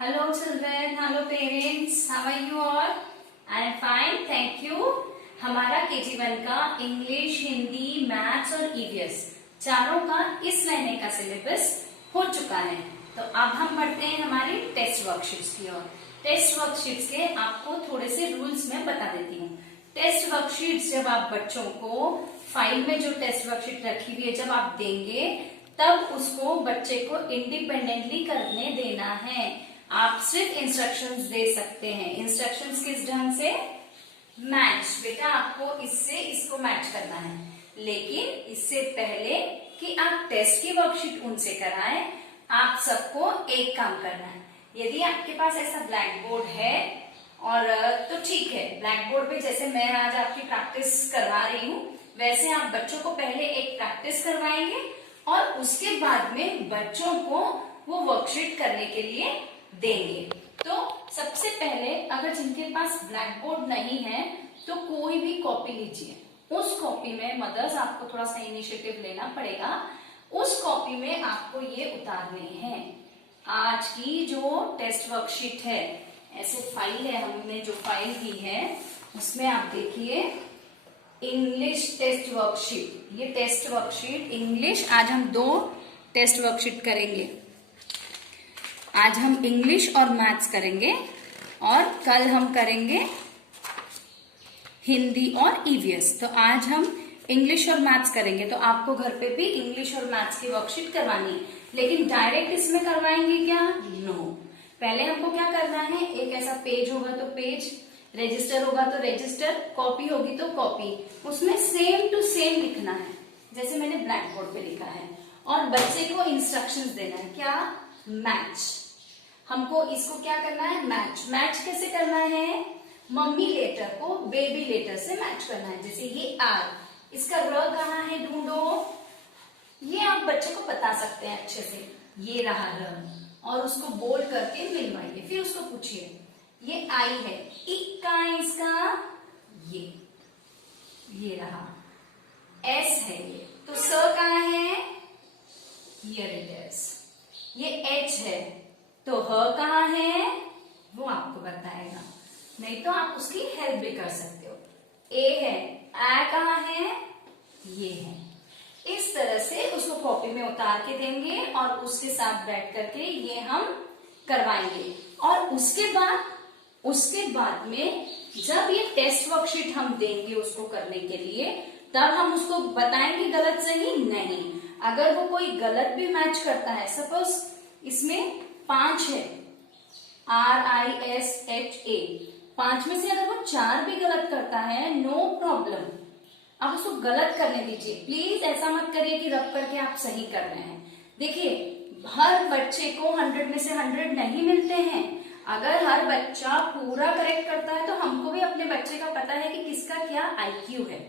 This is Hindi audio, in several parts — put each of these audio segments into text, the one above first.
Hello children, hello parents, how are you all? I am fine, thank you. हमारा KG1 का इंग्लिश, हिंदी, मैथ्स और ईवीएस चारों का इस महीने का सिलेबस हो चुका है। तो अब हम बढ़ते हैं हमारी टेस्ट वर्कशीट्स की ओर। टेस्ट वर्कशीट्स के आपको थोड़े से रूल्स मैं बता देती हूँ। टेस्ट वर्कशीट्स जब आप बच्चों को फाइल में जो टेस्ट वर्कशीट रखी हुई है जब आप देंगे तब उसको बच्चे को इंडिपेंडेंटली करने देना है। आप सिर्फ इंस्ट्रक्शंस दे सकते हैं। इंस्ट्रक्शंस किस ढंग से? मैच, बेटा आपको इससे इसको मैच करना है, लेकिन इससे पहले कि आप टेस्ट की वर्कशीट उनसे कराएं, आप सबको एक काम करना है। यदि आपके पास ऐसा ब्लैक बोर्ड है और तो ठीक है, ब्लैक बोर्ड पे जैसे मैं आज आपकी प्रैक्टिस करवा रही हूँ वैसे आप बच्चों को पहले एक प्रैक्टिस करवाएंगे और उसके बाद में बच्चों को वो वर्कशीट करने के लिए देंगे। तो सबसे पहले अगर जिनके पास ब्लैक बोर्ड नहीं है तो कोई भी कॉपी लीजिए। उस कॉपी में मदर्स आपको थोड़ा सा इनिशिएटिव लेना पड़ेगा। उस कॉपी में आपको ये उतारने हैं आज की जो टेस्ट वर्कशीट है। ऐसे फाइल है, हमने जो फाइल दी है उसमें आप देखिए इंग्लिश टेस्ट वर्कशीट। ये टेस्ट वर्कशीट इंग्लिश, आज हम 2 टेस्ट वर्कशीट करेंगे। आज हम इंग्लिश और मैथ्स करेंगे और कल हम करेंगे हिंदी और ईवीएस। तो आज हम इंग्लिश और मैथ्स करेंगे, तो आपको घर पे भी इंग्लिश और मैथ्स की वर्कशीट करवानी है, लेकिन डायरेक्ट इसमें करवाएंगे क्या? नो। पहले हमको क्या करना है, एक ऐसा पेज होगा तो पेज, रजिस्टर होगा तो रजिस्टर, कॉपी होगी तो कॉपी, उसमें सेम टू सेम लिखना है जैसे मैंने ब्लैक बोर्ड पे लिखा है। और बच्चे को इंस्ट्रक्शंस देना है, क्या? मैच। हमको इसको क्या करना है? मैच। मैच कैसे करना है? मम्मी लेटर को बेबी लेटर से मैच करना है। जैसे ये आर, इसका र कहाँ है ढूंढो। ये आप बच्चे को बता सकते हैं अच्छे से, ये रहा र, और उसको बोल्ड करके मिलवाइए। फिर उसको पूछिए ये आई है, इक कहाँ है इसका? ये रहा, एस है ये, तो स कहाँ है? Here it is. ये एच है तो ह कहाँ है? वो आपको बताएगा, नहीं तो आप उसकी हेल्प भी कर सकते हो। ए है, आ कहाँ है? ये है। इस तरह से उसको कॉपी में उतार के देंगे और उसके साथ बैठ करके ये हम करवाएंगे। और उसके बाद में जब ये टेस्ट वर्कशीट हम देंगे उसको करने के लिए, तब हम उसको बताएंगे गलत सही नहीं। अगर वो कोई गलत भी मैच करता है, सपोज इसमें 5 है, RISHA, 5 में से अगर वो 4 भी गलत करता है, नो प्रॉब्लम, आप उसको गलत करने दीजिए। प्लीज ऐसा मत करिए कि रब करके आप सही कर रहे हैं। देखिए, हर बच्चे को 100 में से 100 नहीं मिलते हैं। अगर हर बच्चा पूरा करेक्ट करता है तो हमको भी अपने बच्चे का पता है कि किसका क्या IQ है।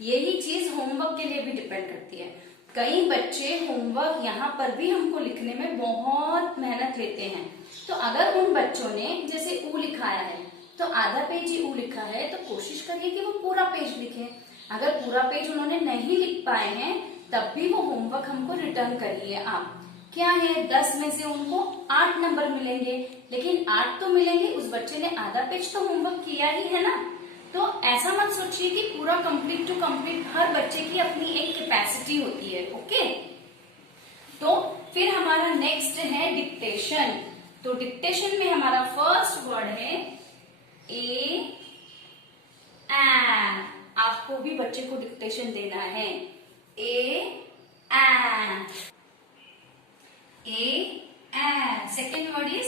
यही चीज होमवर्क के लिए भी डिपेंड करती है। कई बच्चे होमवर्क यहाँ पर भी हमको लिखने में बहुत मेहनत लेते हैं, तो अगर उन बच्चों ने जैसे ऊ लिखाया है तो आधा पेज ही ऊ लिखा है, तो कोशिश करिए कि वो पूरा पेज लिखे। अगर पूरा पेज उन्होंने नहीं लिख पाए हैं तब भी वो होमवर्क हमको रिटर्न करिए। आप क्या है, 10 में से उनको 8 नंबर मिलेंगे, लेकिन 8 तो मिलेंगे, उस बच्चे ने आधा पेज तो होमवर्क किया ही है ना। तो ऐसा मत सोचिए कि पूरा कंप्लीट टू कंप्लीट, हर बच्चे की अपनी एक कैपेसिटी होती है। ओके, तो फिर हमारा नेक्स्ट है डिक्टेशन। तो डिक्टेशन में हमारा फर्स्ट वर्ड है ए। आपको भी बच्चे को डिक्टेशन देना है। A second word is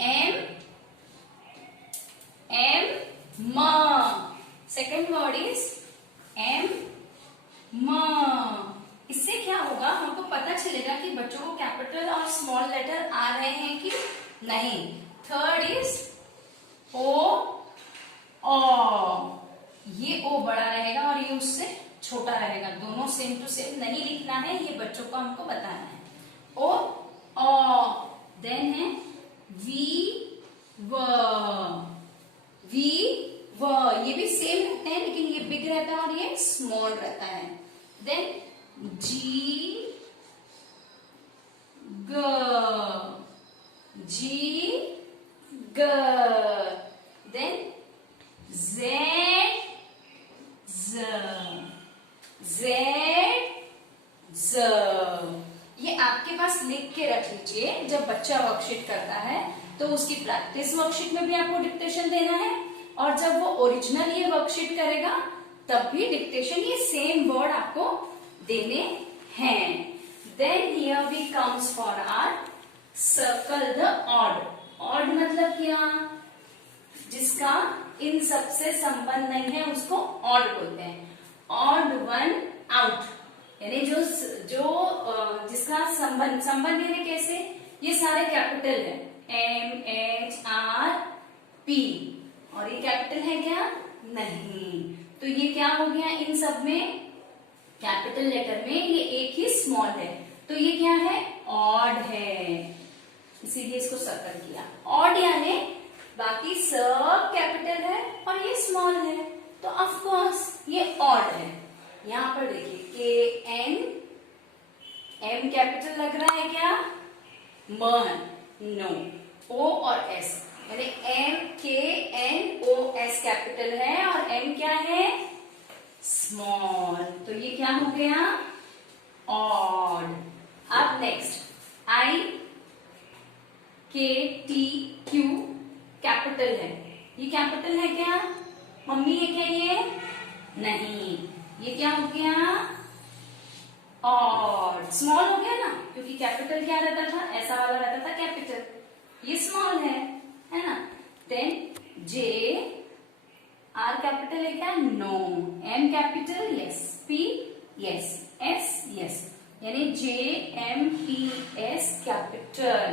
M म। सेकेंड वर्ड इज एम म। इससे क्या होगा, हमको पता चलेगा कि बच्चों को कैपिटल और स्मॉल लेटर आ रहे हैं कि नहीं। थर्ड इज ओ। ये ओ बड़ा रहेगा और ये उससे छोटा रहेगा, दोनों सेम टू सेम नहीं लिखना है, ये बच्चों को हमको बताना है। ओ देन है वी व, ये भी सेम रहते हैं लेकिन ये बिग रहता है और ये स्मॉल रहता है। देन जी ग, G, G. Then Z, Z, Z, Z. ये आपके पास लिख के रख लीजिए। जब बच्चा वर्कशीट करता है तो उसकी प्रैक्टिस वर्कशीट में भी आपको डिक्टेशन देना है, और जब वो ओरिजिनल ये वर्कशीट करेगा तब भी डिक्टेशन, ये सेम वर्ड आपको देने हैं। Then here we comes for our circle the odd. Odd मतलब क्या? जिसका इन सबसे संबंध नहीं है उसको ऑड बोलते हैं। ऑड वन आउट, यानी जिसका संबंध यानी कैसे? ये सारे कैपिटल है, MHRP, और ये कैपिटल है क्या? नहीं। तो ये क्या हो गया? इन सब में कैपिटल लेटर में ये एक ही स्मॉल है, तो ये क्या है? ऑड है, इसीलिए इसको सर्कल किया। ऑड यानी बाकी सब कैपिटल है और ये स्मॉल है, तो ऑफ कोर्स ये ऑड है। यहां पर देखिए KN, M कैपिटल लग रहा है क्या? मन, नो। O और S, यानी MKNOS कैपिटल है और M क्या है? स्मॉल। तो ये क्या हो गया? ऑड। अब नेक्स्ट IKTQ कैपिटल है, ये कैपिटल है क्या? मम्मी ये क्या? ये नहीं, ये क्या हो गया? ऑड। स्मॉल हो गया ना, क्योंकि कैपिटल क्या रहता था? ऐसा वाला रहता था कैपिटल, ये स्मॉल है ना। देन J, R कैपिटल है क्या? No. M capital? Yes. P, yes. S, yes, यानी JMPS कैपिटल,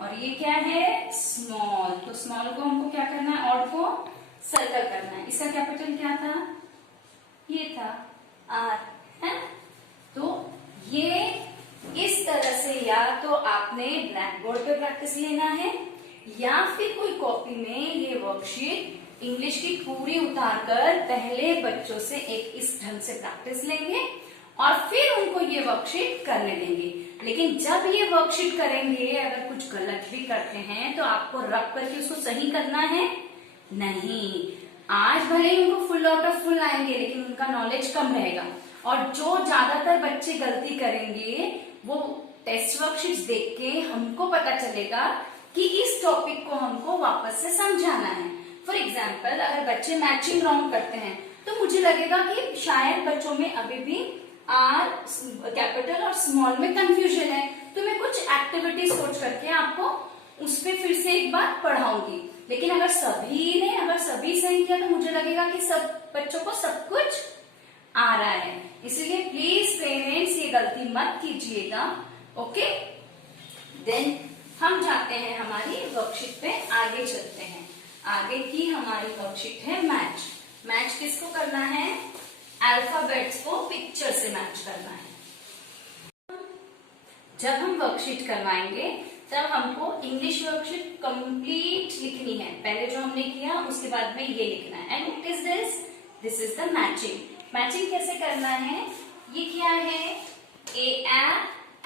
और ये क्या है? स्मॉल। तो स्मॉल को हमको क्या करना है? ऑड को सर्कल करना है। इसका कैपिटल क्या था? ये था R, है ना। तो ये इस तरह से या तो आपने ब्लैक बोर्ड पे प्रैक्टिस लेना है, या फिर कोई कॉपी में ये वर्कशीट इंग्लिश की पूरी उतारकर पहले बच्चों से एक इस ढंग से प्रैक्टिस लेंगे और फिर उनको ये वर्कशीट करने देंगे। लेकिन जब ये वर्कशीट करेंगे, अगर कुछ गलत भी करते हैं तो आपको रब करके उसको सही करना है नहीं। आज भले ही उनको फुल आउट ऑफ फुल आएंगे, लेकिन उनका नॉलेज कम रहेगा, और जो ज्यादातर बच्चे गलती करेंगे वो टेस्ट वर्कशीट्स देख के हमको पता चलेगा कि इस टॉपिक को हमको वापस से समझाना है। फॉर एग्जाम्पल, अगर बच्चे मैचिंग रॉन्ग करते हैं तो मुझे लगेगा कि शायद बच्चों में अभी भी आर कैपिटल और स्मॉल में कंफ्यूजन है, तो मैं कुछ एक्टिविटी सोच करके आपको उस पर फिर से एक बार पढ़ाऊंगी। लेकिन अगर सभी सही किया तो मुझे लगेगा कि सब बच्चों को सब कुछ आ रहा है। इसलिए प्लीज पेरेंट्स ये गलती मत कीजिएगा। ओके, देन हम जाते हैं हमारी वर्कशीट पे, आगे चलते हैं। आगे की हमारी वर्कशीट है मैच। मैच किसको करना है? अल्फाबेट्स को पिक्चर से मैच करना है। जब हम वर्कशीट करवाएंगे तब हमको इंग्लिश वर्कशीट कंप्लीट लिखनी है। पहले जो हमने किया उसके बाद में ये लिखना है। And what is this? This is the matching. Matching कैसे करना है? ये क्या है?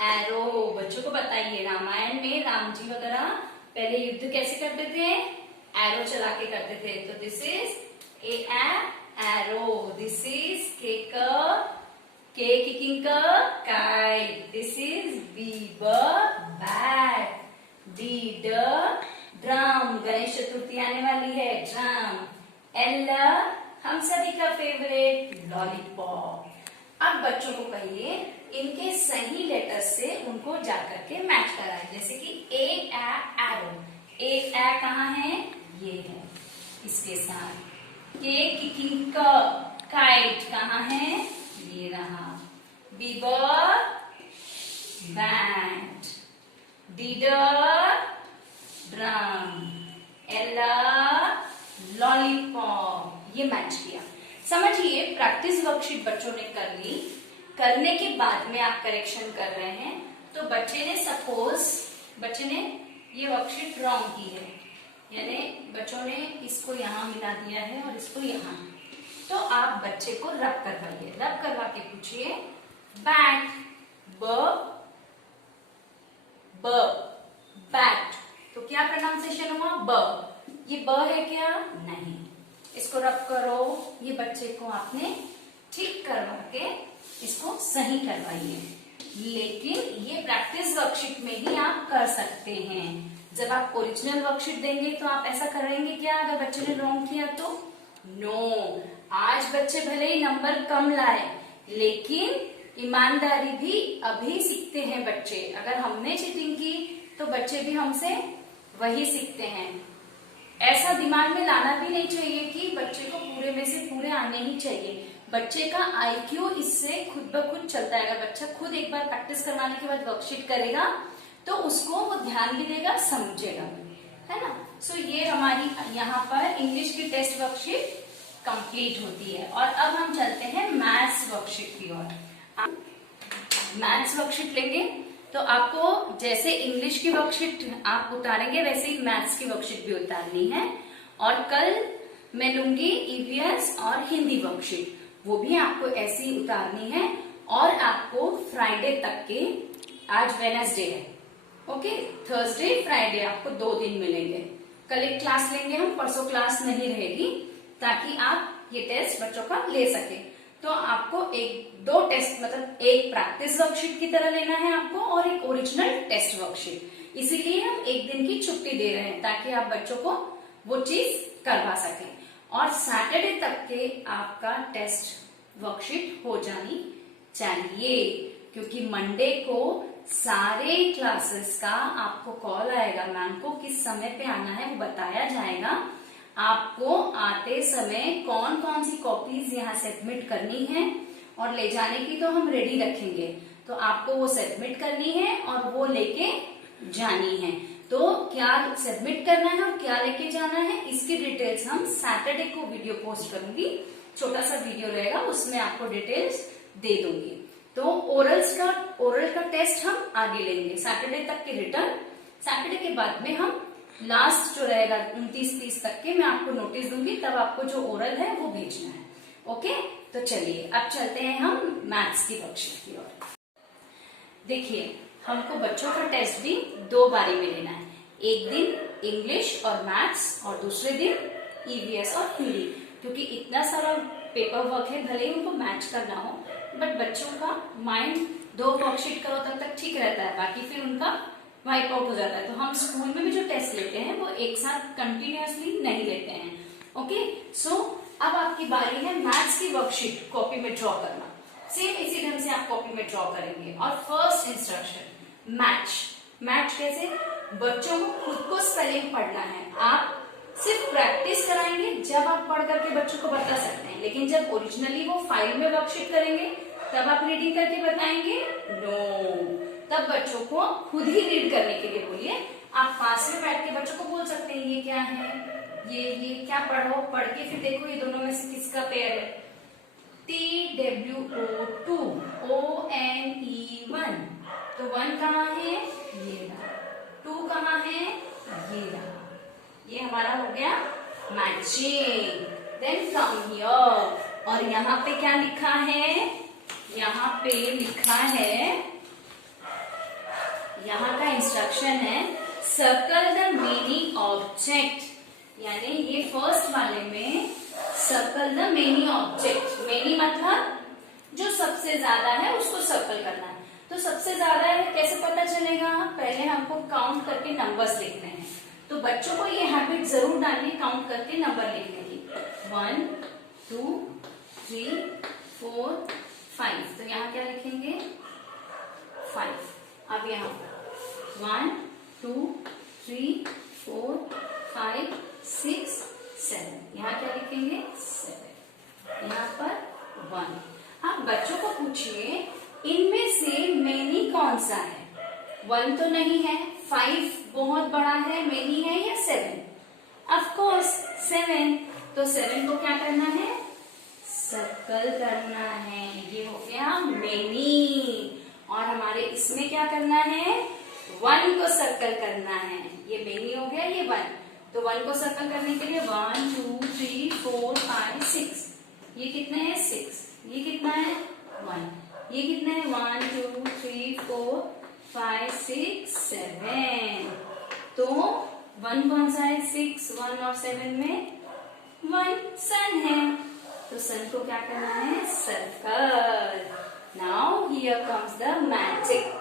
एरो। बच्चों को बताइए, रामायण में राम जी वगैरह पहले युद्ध कैसे करते थे? एरो चला के करते थे। तो this is arrow. This is K kicking kite. This is B bat. D drum. Ganesh Chaturthi आने वाली है, ड्रम। L हम सभी का फेवरेट लॉलीपॉप। अब बच्चों को कहिए इनके सही लेटर से उनको जाकर के मैच कराएं। जैसे कि एरो। कहाँ है? ये है, इसके साथ। K kicking काइट कहाँ है? ये रहा। बीबर बैंड। डीडर ड्रम। एला लॉलीपॉप। ये मैच किया। समझिए, प्रैक्टिस वर्कशीट बच्चों ने कर ली। करने के बाद में आप करेक्शन कर रहे हैं, तो बच्चे ने ये वर्कशीट रॉन्ग की है, यानी बच्चों ने इसको यहाँ मिला दिया है और इसको यहाँ, तो आप बच्चे को रब करवाइए। रब करवा के पूछिए बैट, ब बैट, तो क्या प्रोनाउंसिएशन हुआ? ब। ये ब है क्या? नहीं। इसको रब करो। ये बच्चे को आपने ठीक करवा के इसको सही करवाइए। लेकिन ये प्रैक्टिस वर्कशीट में ही आप कर सकते हैं। जब आप ओरिजिनल वर्कशीट देंगे तो आप ऐसा करेंगे क्या अगर बच्चे ने रॉन्ग किया तो? नो। आज बच्चे भले ही नंबर कम लाए, लेकिन ईमानदारी भी अभी सीखते हैं बच्चे। अगर हमने चीटिंग की तो बच्चे भी हमसे वही सीखते हैं। ऐसा दिमाग में लाना भी नहीं चाहिए कि बच्चे को पूरे में से पूरे आने ही चाहिए। बच्चे का आईक्यू इससे खुद ब खुद चलता है। अगर बच्चा खुद एक बार प्रैक्टिस करवाने के बाद वर्कशीट करेगा तो उसको वो ध्यान भी देगा, समझेगा, है ना। सो ये हमारी यहाँ पर इंग्लिश की टेस्ट वर्कशीट कंप्लीट होती है। और अब हम चलते हैं मैथ्स वर्कशीट की ओर। मैथ्स वर्कशीट लेंगे तो आपको जैसे इंग्लिश की वर्कशीट आप उतारेंगे वैसे ही मैथ्स की वर्कशीट भी उतारनी है। और कल मैं लूंगी ईवीएस और हिंदी वर्कशीट, वो भी आपको ऐसी ही उतारनी है। और आपको फ्राइडे तक के, आज वेडनेसडे है, ओके, थर्सडे फ्राइडे आपको 2 दिन मिलेंगे। कल एक क्लास लेंगे हम, परसों क्लास नहीं रहेगी, ताकि आप ये टेस्ट बच्चों का ले सके। तो आपको 2 टेस्ट, मतलब एक प्रैक्टिस वर्कशीट की तरह लेना है आपको और एक ओरिजिनल टेस्ट वर्कशीट। इसीलिए हम 1 दिन की छुट्टी दे रहे हैं ताकि आप बच्चों को वो चीज करवा सकें। और सैटरडे तक के आपका टेस्ट वर्कशीट हो जानी चाहिए, क्योंकि मंडे को सारे क्लासेस का आपको कॉल आएगा। मैम को किस समय पे आना है वो बताया जाएगा। आपको आते समय कौन कौन सी कॉपीज यहाँ सबमिट करनी है और ले जाने की तो हम रेडी रखेंगे। तो आपको वो सबमिट करनी है और वो लेके जानी है। तो क्या सबमिट करना है और क्या लेके जाना है, इसकी डिटेल्स हम सैटरडे को वीडियो पोस्ट करूंगी। छोटा सा वीडियो रहेगा, उसमें आपको डिटेल्स दे दूंगी। तो ओरल का टेस्ट हम आगे लेंगे, सैटरडे तक के रिटर्न। सैटरडे के बाद में हम लास्ट जो रहेगा 29-30 तक के मैं आपको नोटिस दूंगी, तब आपको जो ओरल है वो भेजना है। ओके, तो चलिए अब चलते हैं हम मैथ्स की वर्कशीट की ओर। देखिए, हमको बच्चों का टेस्ट भी 2 बारी में लेना है। एक दिन इंग्लिश और मैथ्स और दूसरे दिन ईवीएस और हिंदी। क्योंकि इतना सारा पेपर वर्क है, भले ही उनको मैच करना हो, बट बच्चों का माइंड 2 वर्कशीट करो तब तक ठीक रहता है, बाकी फिर उनका वाइप आउट हो जाता है। तो हम स्कूल में भी जो टेस्ट लेते हैं वो एक साथ कंटिन्यूअसली नहीं लेते हैं। ओके, सो अब आपकी बारी है मैथ्स की वर्कशीट कॉपी में ड्रॉ करना। सेम इसी ढंग से आप कॉपी में ड्रॉ करेंगे। और फर्स्ट इंस्ट्रक्शन मैच कैसे? बच्चों को खुद को स्पेलिंग पढ़ना है। आप सिर्फ प्रैक्टिस कराएंगे, जब आप पढ़ करके बच्चों को बता सकते हैं, लेकिन जब ओरिजिनली वो फाइल में वर्कशीट करेंगे तब आप रीडिंग करके बताएंगे? नो, तब बच्चों को खुद ही रीड करने के लिए बोलिए। आप पास में बैठ के बच्चों को बोल सकते हैं ये क्या है, ये क्या पढ़ो, पढ़ के फिर देखो ये दोनों में से किसका पेयर है। TWO2 ONE1, तो 1 कहाँ है? ये रहा। 2 कहाँ है? ये रहा। ये हमारा हो गया मैचिंग। देन फ्रॉम हियर, और यहाँ पे क्या लिखा है? यहाँ पे लिखा है, यहाँ का इंस्ट्रक्शन है सर्कल द मेनी ऑब्जेक्ट। यानी ये फर्स्ट वाले में circle the many object. Many मतलब जो सबसे ज्यादा है उसको सर्कल करना है। तो सबसे ज्यादा है कैसे पता चलेगा? पहले हमको काउंट करके नंबर्स लिखने हैं। तो बच्चों को ये हैबिट जरूर डालनी है काउंट करके नंबर लिखने की। 1 2 3 4 5। तो यहाँ क्या लिखेंगे? 5। अब यहाँ 1 2 3 4 5 6 7। यहाँ क्या लिखेंगे? 7। यहाँ पर 1। आप बच्चों को पूछिए इनमें से मेनी कौन सा है? 1 तो नहीं है, 5 बहुत बड़ा है, मेनी है, या 7? Of course 7। तो 7 को क्या करना है? सर्कल करना है। ये हो गया मेनी। और हमारे इसमें क्या करना है? 1 को सर्कल करना है। ये मेनी हो गया, ये 1। तो 1 को सर्कल करने के लिए 1 2 3 4 5 6। ये कितने हैं? 6। ये कितना है? 1। ये कितना है? 1 2 3 4 5 6 7। तो 1 कौन सा है? 6, 1 और 7 में 1 सन है, तो सन को क्या करना है? Circle. Now here comes the magic.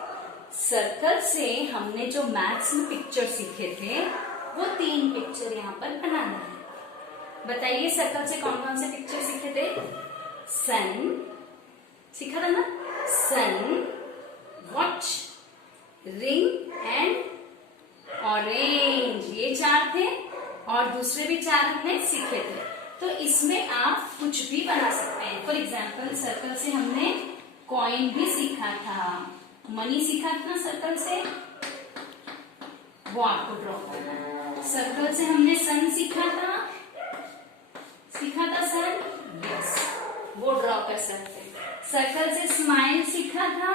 Circle से हमने जो मैथ्स में पिक्चर सीखे थे वो 3 पिक्चर यहाँ पर बनाना है। बताइए सर्कल से कौन कौन से पिक्चर सीखे थे? सन सीखा था ना, सन, वॉच, रिंग एंड ऑरेंज, ये 4 थे और दूसरे भी 4 हमने सीखे थे। तो इसमें आप कुछ भी बना सकते हैं। फॉर एग्जाम्पल सर्कल से हमने कॉइन भी सीखा था, मनी सीखा था ना सर्कल से, वो आपको ड्रॉ करना है। सर्कल से हमने सन सीखा था सन, यस, वो ड्रॉ कर सकते हैं। सर्कल से स्माइल सीखा था,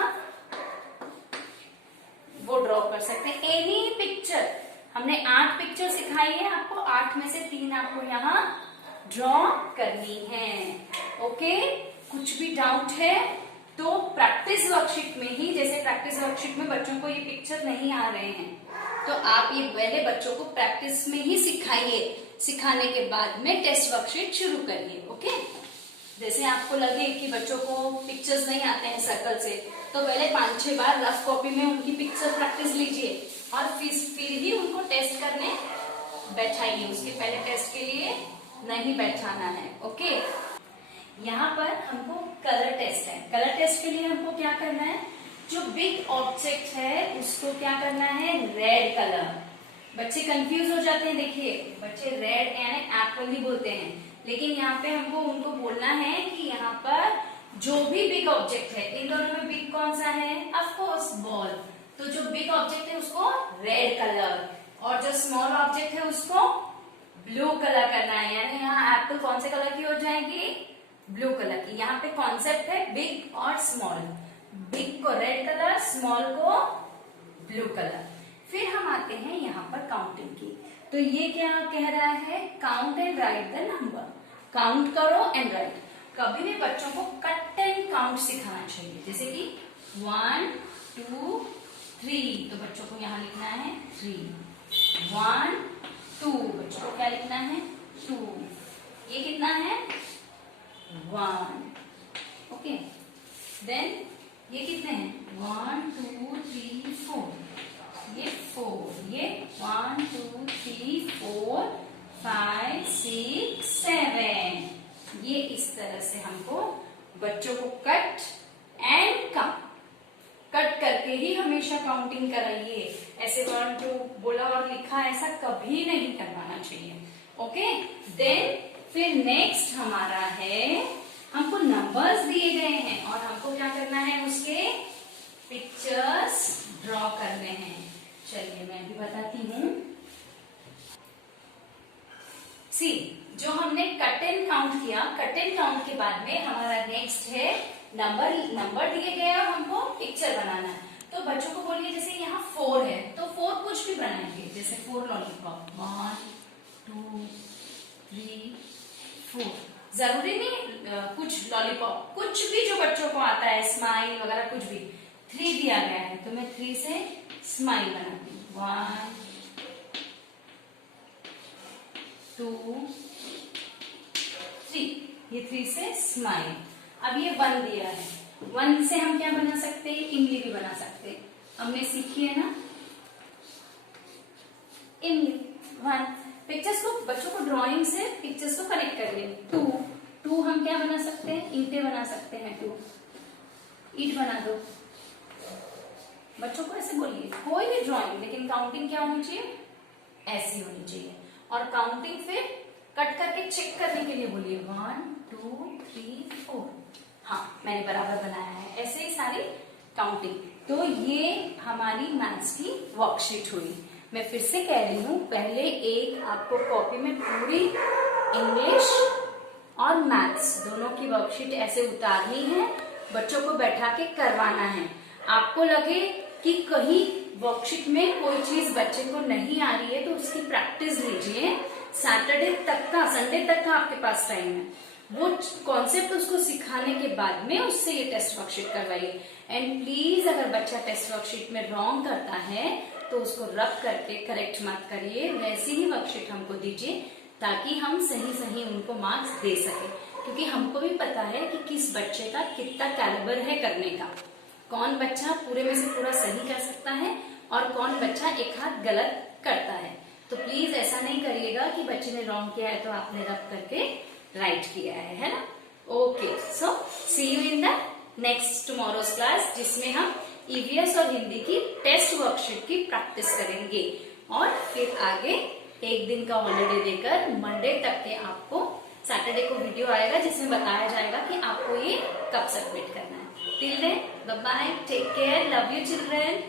वो ड्रॉ कर सकते हैं। एनी पिक्चर, हमने 8 पिक्चर सिखाई है आपको, 8 में से 3 आपको यहाँ ड्रॉ करनी है। ओके, कुछ भी डाउट है तो प्रैक्टिस वर्कशीट में ही, जैसे प्रैक्टिस वर्कशीट में बच्चों को ये पिक्चर नहीं आ रहे हैं तो आप ये पहले बच्चों को प्रैक्टिस में ही सिखाइए, सिखाने के बाद में टेस्ट वर्कशीट शुरू करिए। ओके, जैसे आपको लगे कि बच्चों को पिक्चर्स नहीं आते हैं सर्कल से, तो पहले 5-6 बार रफ कॉपी में उनकी पिक्चर प्रैक्टिस लीजिए और फिर ही उनको टेस्ट करने बैठाइए। उसके पहले टेस्ट के लिए नहीं बैठाना है। ओके, यहाँ पर हमको कलर टेस्ट है। कलर टेस्ट के लिए हमको क्या करना है? जो बिग ऑब्जेक्ट है उसको क्या करना है? Red colour. बच्चे कंफ्यूज हो जाते हैं, देखिए बच्चे रेड यानी एप्पल ही बोलते हैं, लेकिन यहाँ पे हमको उनको बोलना है कि यहाँ पर जो भी बिग ऑब्जेक्ट है, इन दोनों में बिग कौन सा है? Of course ball. तो जो बिग ऑब्जेक्ट है उसको रेड कलर और जो स्मॉल ऑब्जेक्ट है उसको ब्लू कलर करना है। यानी यहाँ एप्पल कौन से कलर की हो जाएगी? ब्लू कलर की। यहाँ पे कॉन्सेप्ट है बिग और स्मॉल, बिग को रेड कलर, स्मॉल को ब्लू कलर। फिर हम आते हैं यहाँ पर काउंटिंग की। तो ये क्या कह रहा है? Count and right the number. Count करो एंड राइट। कभी भी बच्चों को कट एंड काउंट सिखाना चाहिए, जैसे कि 1 2 3, तो बच्चों को यहाँ लिखना है 3। 1 2, बच्चों को क्या लिखना है? 2। ये कितना है? 1। ओके, देन ये कितने हैं? 1 2 3 4, ये 4, ये 1 2 3 4 5 6 7। ये इस तरह से हमको बच्चों को कट एंड काउंट, कट करके ही हमेशा काउंटिंग कराइए। ऐसे 1 2 बोला और लिखा ऐसा कभी नहीं करवाना चाहिए। ओके, देन फिर नेक्स्ट हमारा है, हमको नंबर्स दिए गए हैं और हमको क्या करना है? उसके पिक्चर्स ड्रॉ करने हैं। चलिए मैं भी बताती हूँ। सी, जो हमने कट एंड काउंट किया, कट एंड काउंट के बाद में हमारा नेक्स्ट है नंबर दिए गए और हमको पिक्चर बनाना है। तो बच्चों को बोलिए, जैसे यहाँ 4 है तो 4 कुछ भी बनाएंगे, जैसे 4 लॉलीपॉप, 1 2 3 4। जरूरी नहीं कुछ लॉलीपॉप, कुछ भी जो बच्चों को आता है, स्माइल वगैरह कुछ भी। 3 दिया गया है तो मैं 3 से स्माइल बनाती हूँ। 1 2 3, ये 3 से स्माइल। अब ये 1 दिया है, 1 से हम क्या बना सकते हैं? इमली भी बना सकते हैं। हमने सीखी है ना इमली। 1 पिक्चर्स को, बच्चों को ड्राइंग से पिक्चर्स को कनेक्ट करिए। 2 हम क्या बना सकते हैं? ईंटें बना सकते हैं। 2 ईंट बना दो। बच्चों को ऐसे बोलिए, कोई भी ड्राइंग, लेकिन काउंटिंग क्या होनी चाहिए? ऐसी होनी चाहिए। और काउंटिंग फिर कट करके चेक करने के लिए बोलिए 1 2 3 4। हाँ, मैंने बराबर बनाया है। ऐसे ही सारी काउंटिंग। तो ये हमारी मैथ्स की वर्कशीट हुई। मैं फिर से कह रही हूँ, पहले एक आपको कॉपी में पूरी इंग्लिश और मैथ्स दोनों की वर्कशीट ऐसे उतारनी है, बच्चों को बैठा के करवाना है। आपको लगे कि कहीं वर्कशीट में कोई चीज बच्चे को नहीं आ रही है तो उसकी प्रैक्टिस लीजिए। सैटरडे तक का, संडे तक का आपके पास टाइम है, वो कॉन्सेप्ट उसको सिखाने के बाद में उससे ये टेस्ट वर्कशीट करवाइए। एंड प्लीज, अगर बच्चा टेस्ट वर्कशीट में रॉन्ग करता है तो उसको रब करके करेक्ट मत करिए, वैसी ही वर्कशीट हमको दीजिए ताकि हम सही सही उनको मार्क्स दे सके, क्योंकि हमको भी पता है कि किस बच्चे का कितना कैलिबर है करने का, कौन बच्चा पूरे में से पूरा सही कर सकता है और कौन बच्चा एक हाथ गलत करता है। तो प्लीज ऐसा नहीं करिएगा कि बच्चे ने रॉन्ग किया है तो आपने रब करके राइट किया है ना। Okay, so see you in the next tomorrow's class, जिसमें हम ईवीएस और हिंदी की टेस्ट वर्कशीट की प्रैक्टिस करेंगे और फिर आगे एक दिन का हॉलिडे देकर मंडे तक के आपको सैटरडे को वीडियो आएगा जिसमें बताया जाएगा कि आपको ये कब सबमिट करना है। Till then bye bye, take care, love you children.